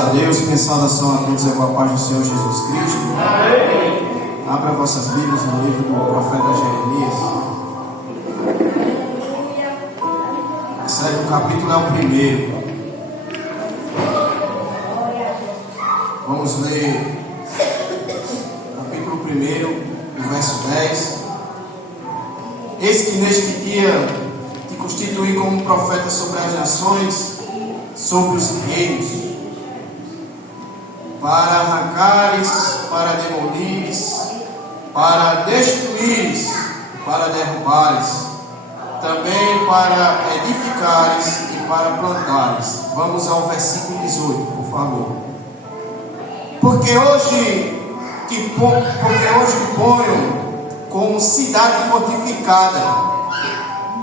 a Deus, minha saudação a todos é com a paz do Senhor Jesus Cristo. Amém. Abra vossas Bíblias no livro do profeta Jeremias. O capítulo é o primeiro. Vamos ler o capítulo 1, o verso 10. Eis que neste dia te constituí como profeta sobre as nações, sobre os reinos, para arrancares, para demolires, para destruires, para derrubares, também para edificares e para plantares. Vamos ao versículo 18, por favor. Porque hoje te ponho como cidade fortificada,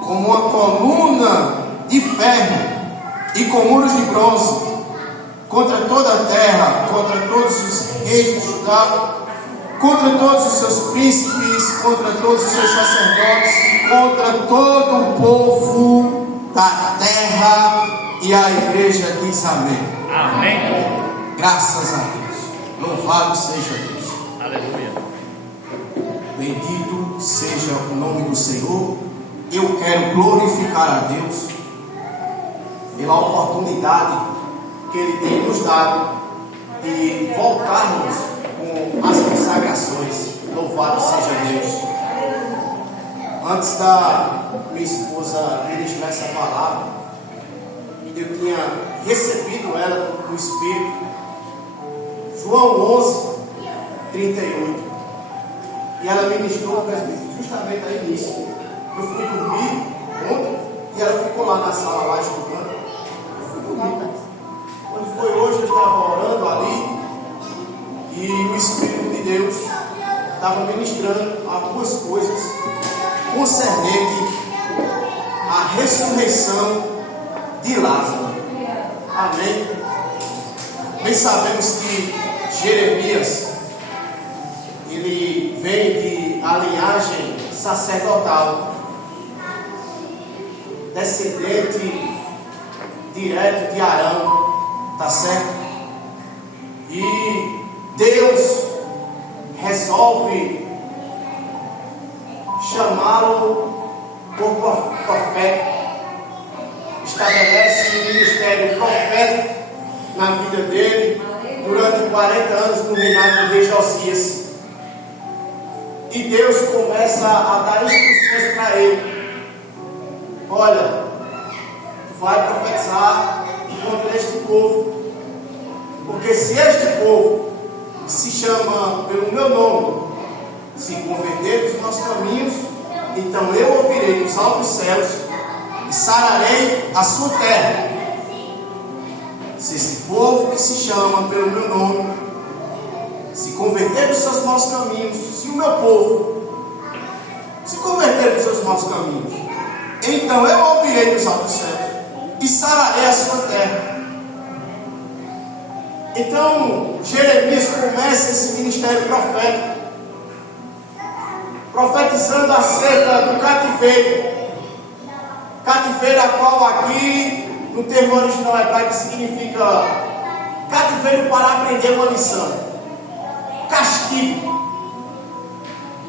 como uma coluna de ferro e com muros de bronze, contra toda a terra, contra todos os reis de Judá, contra todos os seus príncipes, contra todos os seus sacerdotes, contra todo o povo da terra. E a igreja diz amém. Amém. Graças a Deus. Louvado seja Deus. Aleluia. Bendito seja o nome do Senhor. Eu quero glorificar a Deus pela oportunidade que Ele tem nos dado de voltarmos com as consagrações. Louvado seja Deus. Antes da minha esposa ministrar essa palavra, eu tinha recebido ela do Espírito. João 11, 38. E ela ministrou justamente aí nisso. Eu fui dormir ontem e ela ficou lá na sala, lá estudando. Quando foi hoje, eu estava orando ali e o Espírito de Deus estava ministrando algumas coisas concernente à ressurreição de Lázaro. Amém? Bem sabemos que Jeremias, ele vem de a linhagem sacerdotal, descendente direto de Arão, tá certo? E Deus resolve chamá-lo por profeta, estabelece um ministério profético na vida dele durante 40 anos no reinado do rei Josias. E Deus começa a dar instruções para ele. Olha, tu vai profetizar contra este povo, porque se este povo se chama pelo meu nome, se converter dos nossos caminhos, então eu ouvirei dos altos céus e sararei a sua terra. Se esse povo que se chama pelo meu nome se converter dos seus maus caminhos, se o meu povo se converter dos seus maus caminhos, então eu ouvirei dos altos céus e sararei a sua terra. Então Jeremias começa esse ministério profético, profetizando acerca do cativeiro, a qual aqui no termo original hebraico significa cativeiro para aprender uma lição, castigo.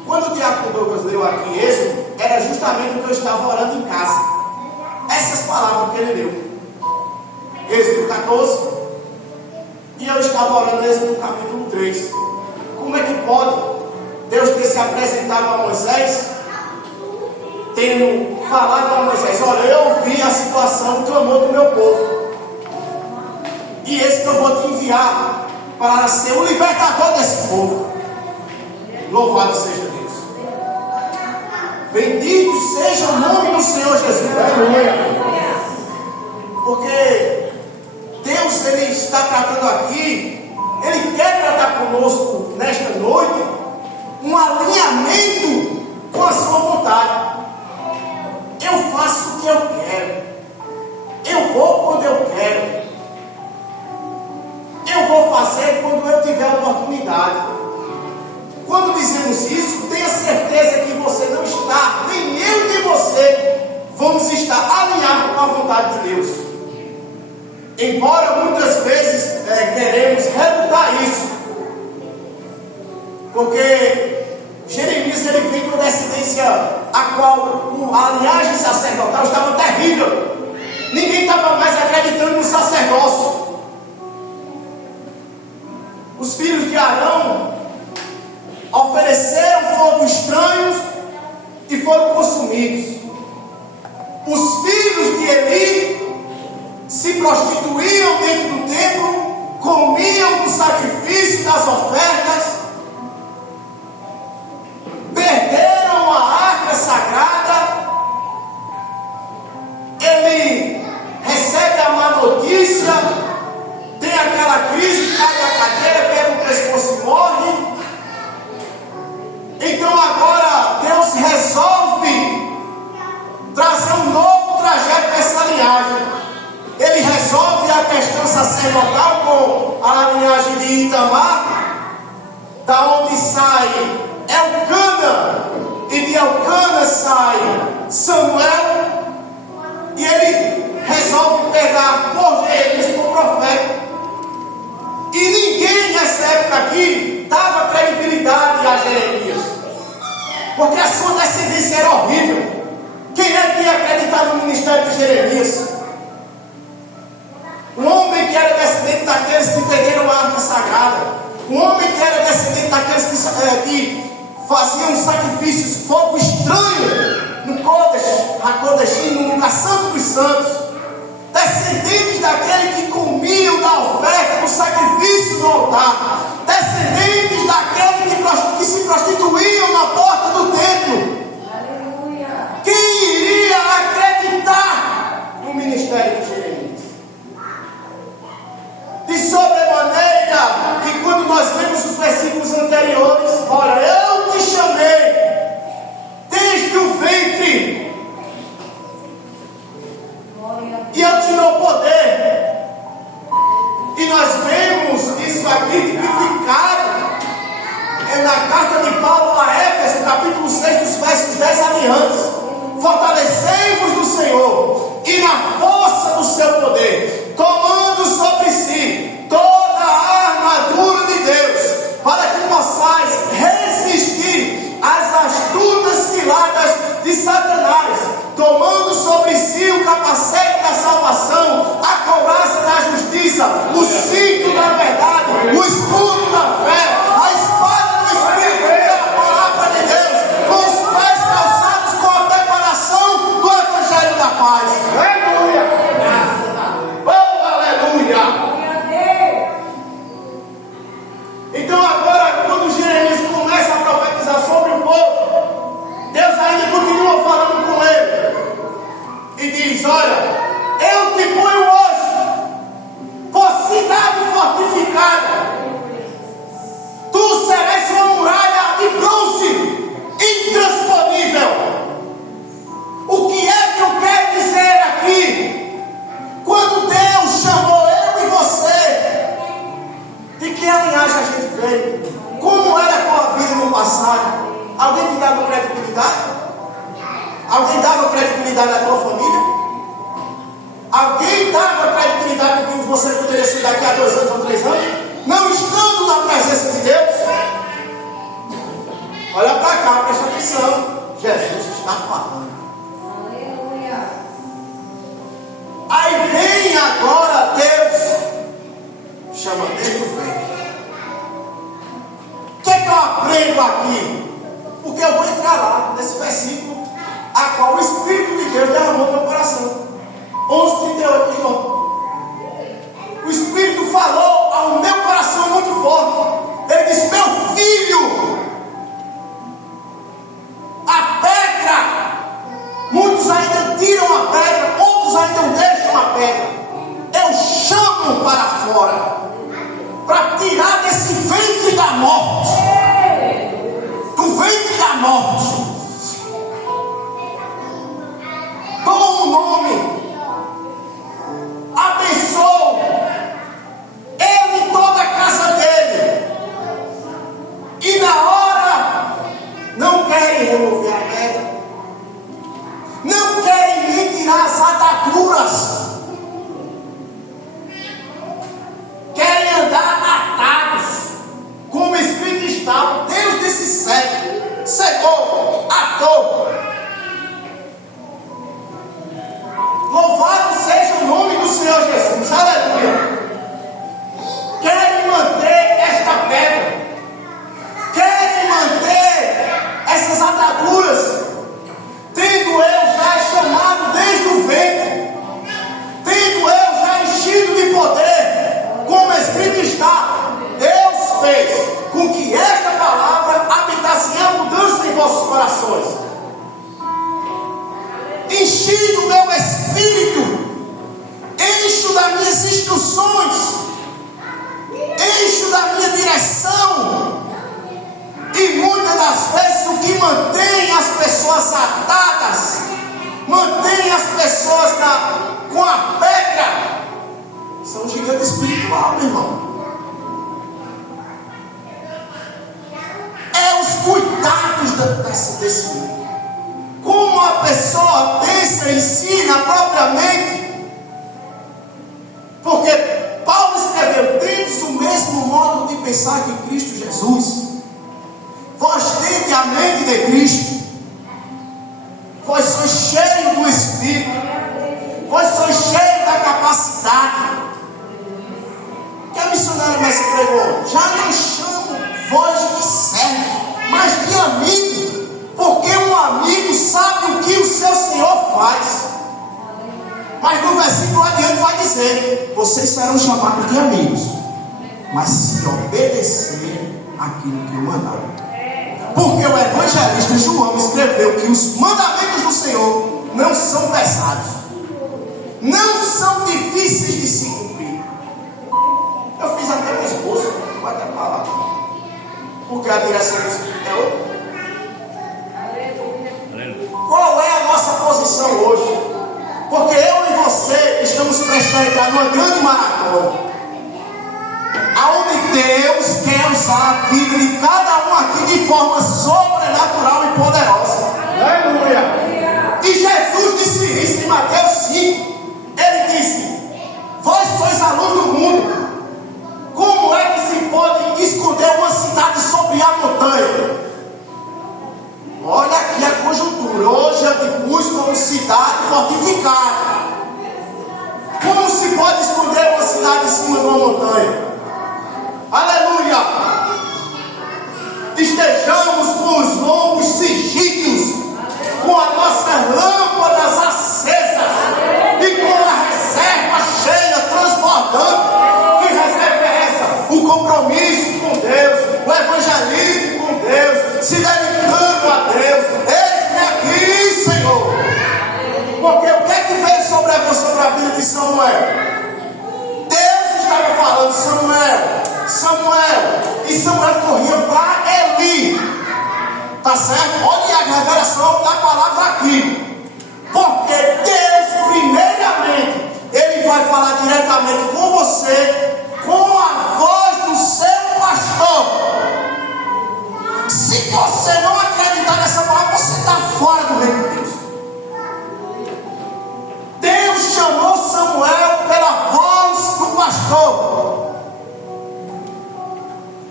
Quando o diácono Douglas leu aqui Êxodo, era justamente o que eu estava orando em casa, essas palavras que ele leu, Êxodo 14, e eu estava orando Êxodo capítulo 3. Como é que pode Deus ter se apresentado a Moisés, tendo falado a Moisés: olha, eu vi a situação, o clamor do meu povo, e esse que eu vou te enviar para ser o libertador desse povo. Louvado seja Deus. Bendito seja o nome do Senhor Jesus. Porque Deus, Ele está tratando aqui, Ele quer tratar conosco nesta noite um alinhamento com a sua vontade. Eu faço o que eu quero, eu vou quando eu quero, eu vou fazer quando eu tiver oportunidade. Quando dizemos isso, tenha certeza que você não está, nem eu nem você vamos estar alinhados com a vontade de Deus. Embora muitas vezes a linhagem sacerdotal estava terrível. Ninguém estava mais acreditando no sacerdócio. Os filhos de Arão ofereceram fogo estranhos e foram consumidos. Os filhos de Eli se prostituíam dentro do templo, comiam do sacrifício, das ofertas, perderam a arca sagrada. Ele recebe a má notícia, tem aquela crise, cai da cadeira, pega o pescoço e morre. Então agora Deus resolve trazer um novo trajeto para essa linhagem. Ele resolve a questão sacerdotal com a linhagem de Itamar, da onde sai Elcana, e de Elcana sai Samuel, e ele resolve pegar por Jeremias, por profeta. E ninguém nessa época aqui dava credibilidade a Jeremias, porque a sua descendência era horrível. Quem é que ia acreditar no ministério de Jeremias? Um homem que era descendente daqueles que perderam a arca sagrada, um homem que era descendente daqueles que faziam sacrifícios, fogo estranho no Kodesh, HaKodeshim, no lugar santo dos santos, descendentes daquele que comiam da oferta, do sacrifício no altar, descendentes daquele que se prostituíam na porta do templo. Quem iria acreditar no ministério de Jeremias? De sobremaneira que quando nós vemos os versículos anteriores, olha, eu te chamei desde o ventre e eu te dou poder. E nós vemos isso aqui tipificado na carta de Paulo a Éfeso, capítulo 6, dos versos 10 adiante. Fortalecei-vos do Senhor e na força do seu poder, tomando sobre si toda a armadura de Deus, para que possais resistir às astutas ciladas de Satanás, tomando sobre si o capacete da salvação, a couraça da justiça, o cinto da verdade, o escudo da fé, a espada do Espírito, que é a palavra de Deus, com os pés calçados com a preparação do Evangelho da paz. Aleluia! Oh, aleluia! Então agora, quando Jeremias começa a profetizar sobre o povo, Deus ainda continua falando com ele e diz: olha, eu te ponho hoje por cidade fortificada, tu serás uma muralha de bronze, intransponível. O que é que eu quero dizer aqui? Quando Deus chamou eu e você, de que linhagem a gente veio? Como era a tua vida no passado? Alguém te dava credibilidade? Alguém dava credibilidade à tua família? Alguém dava credibilidade do que você poderia ser daqui a 2 anos ou 3 anos? Não estando na presença de Deus? Olha para cá, presta atenção. Jesus está falando. Aleluia. Aí vem agora Deus, chama desde o ventre. O que é que eu aprendo aqui? Porque eu vou entrar lá nesse versículo, a qual o Espírito de Deus derramou no meu coração. 11:38 de novo. O Espírito falou ao meu coração muito forte. Ele disse: meu filho, a pedra, muitos ainda tiram a pedra, outros ainda deixam a pedra. Eu chamo para fora, para tirar desse ventre da morte, do ventre da morte. Dou um nome, abençoo, escrito está: Deus fez com que esta palavra habitasse em abundância em vossos corações. Enchi do meu espírito, encho das minhas instruções, encho da minha direção. E muitas das vezes o que mantém as pessoas atadas, mantém as pessoas com a pedra, são um gigante espiritual, meu irmão. É os cuidados desse mundo. Como a pessoa pensa, ensina propriamente. Porque Paulo escreveu: tendes o mesmo modo de pensar que Cristo Jesus. Vós tende a mente de Cristo. Vós sois cheios do Espírito. Vós sois cheios da capacidade. Que a missionária mais pregou: já não chamo vós de servo, mas de amigo. Porque um amigo sabe o que o seu Senhor faz. Mas no versículo adiante vai dizer: vocês serão chamados de amigos, mas se obedecerem aquilo que eu mandar. Porque o evangelista João escreveu que os mandamentos do Senhor não são pesados, não são difíceis de se cumprir. Eu fiz até meu esposo, vai até falar, porque a direção do Espírito é outra. Qual é a nossa posição hoje? Porque eu e você estamos prestes a entrar numa grande maratona, aonde Deus quer usar a vida de cada um aqui de forma sobrenatural e poderosa. Aleluia! E Jesus disse isso em Mateus 5. Ele disse: vós sois a luz do mundo. Como é que se pode esconder uma cidade sobre a montanha? Olha aqui a conjuntura. Hoje eu te pus como cidade fortificada. Como se pode esconder uma cidade em cima de uma montanha? Aleluia! Estejamos com os lombos cingidos, com as nossas lâmpadas acesas e com a reserva cheia, transbordando. Que reserva é essa? O compromisso com Deus, o evangelismo com Deus, se dedicando a Deus. Eis-me aqui, Senhor. Porque o que é que veio sobre a vida de Samuel? Deus estava falando: Samuel, e Samuel corria para Eli. Tá certo? Olha a revelação da palavra aqui. Porque Deus, primeiramente, Ele vai falar diretamente com você, com a voz do seu pastor. Se você não acreditar nessa palavra, você está fora do reino de Deus. Deus chamou Samuel pela voz do pastor.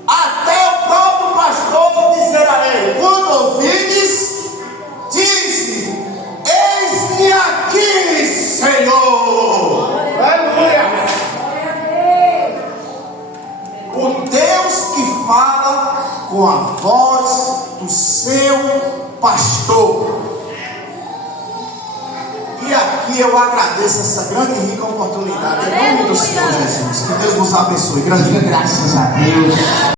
Até o próprio pastor dizer a ele: quando ouvides, disse: eis-me aqui, Senhor. Aleluia! O Deus que fala com a voz do seu pastor. E aqui eu agradeço essa grande e rica oportunidade em nome do Senhor Jesus. Que Deus nos abençoe. Grande graças a Deus.